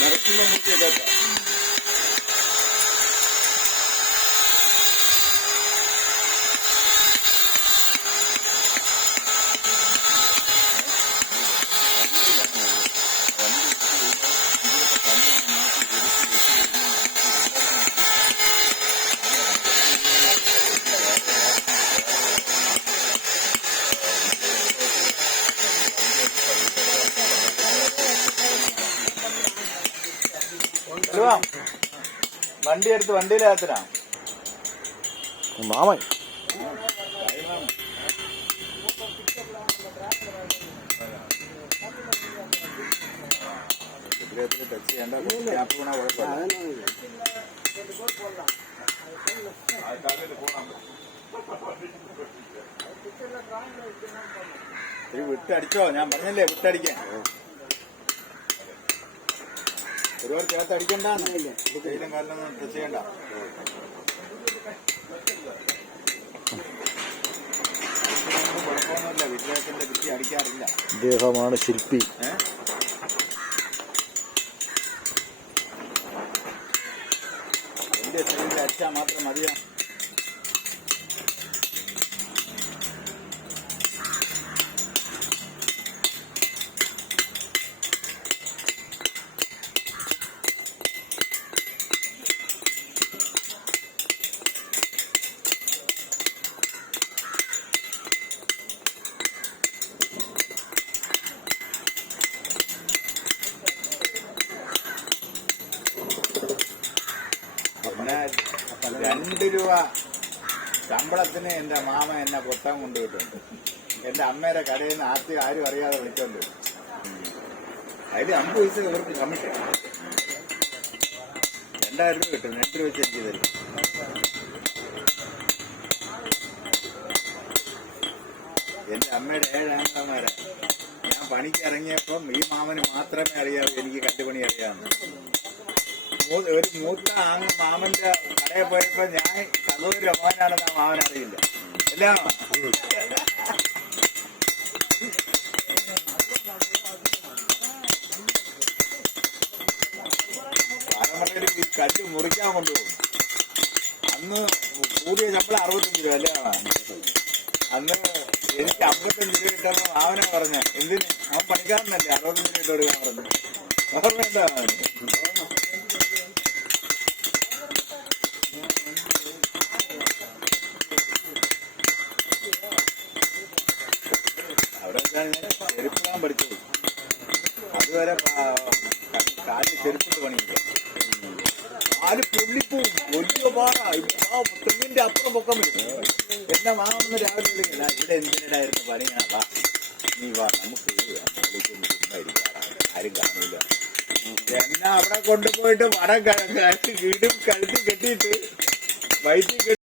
നടക്കുമ്പോ മുക്കിയ കേട്ടോ. വണ്ടി എടുത്ത് വണ്ടിയിലാത്തിനാ മാമൻ ടച്ച് ചെയ്യേണ്ട ക്യാപ്പ് വീണാ കുഴപ്പമില്ല. വിട്ടടിച്ചോ, ഞാൻ പറഞ്ഞല്ലേ വിട്ടടിക്കാൻ. ഒരുപാട് ചേർത്ത് അടിക്കണ്ടെന്ന് കയ്യിലും കാലിലൊന്നും ടച്ച് ചെയ്യണ്ട. കുഴപ്പമൊന്നുമില്ല, വിദ്യാഭ്യാസത്തിന്റെ ഭിത്തി അടിക്കാറില്ല. അദ്ദേഹമാണ് ശില്പി. എന്റെ ശരീരം അടിച്ചാൽ മാത്രം മതിയാ. പിന്നെ 2 രൂപ ശമ്പളത്തിന് എന്റെ മാമ എന്നെ കൊത്താൻ കൊണ്ടുപോയിട്ടുണ്ട്. എന്റെ അമ്മയുടെ കടയിൽ നിന്ന് ആരും അറിയാതെ വിളിച്ചോണ്ട് അതിൽ 5 പൈസ ഇവർക്ക് കമ്മീഷൻ. 2000 രൂപ കിട്ടും. 2 രൂപ വെച്ച് എനിക്ക് തരും. എന്റെ അമ്മയുടെ 7 ആങ്ങളമാരാ. ഞാൻ പണിക്ക് ഇറങ്ങിയപ്പം ഈ മാമന് മാത്രമേ അറിയാവൂ എനിക്ക് കണ്ടുപണി അറിയാമെന്ന്. ഒരു മൂത്ത മാമന്റെ കടയിൽ പോയപ്പോ ഞാൻ കഥൂരി മോനാണെന്ന് ആ മാമൻ അറിയില്ല. എല്ലാണോ പാറമട്ടയിൽ ഈ കല്ല് മുറിക്കാൻ കൊണ്ടുപോകും. അന്ന് കൂടിയ ശമ്പളം 65 രൂപ അല്ലേ? അന്ന് എനിക്ക് 55 രൂപ കിട്ടുമ്പോ മാമനെ പറഞ്ഞ എന്തിന്, അവൻ പണിക്കാരനല്ലേ, 65 രൂപ ഇട്ട് കൊടുക്കാൻ പറഞ്ഞു. ഓർമ്മയുണ്ടോ? അവിടെ വെച്ചാണ് ഞാൻ ചെരുപ്പിടാൻ പഠിച്ചത്. അതുവരെ കാലിൽ ചെരുപ്പിട്ട് പണിയില്ല. കാല് പൊള്ളിപ്പോവും. വലിയ പാടാ. തെങ്ങിന്റെ അത്ര പൊക്കം വരും. എന്നെ മാമൊന്ന് രാവിലെ വിളിക്കില്ല, ഇവിടെ എന്തിനായിരുന്നു പണിയാ, നീ വാ നമുക്ക് ആരും കാണൂല. എന്നെ അവിടെ കൊണ്ടുപോയിട്ട് വടം കഴുത്തി കെട്ടിയിട്ട് വൈദ്യുതി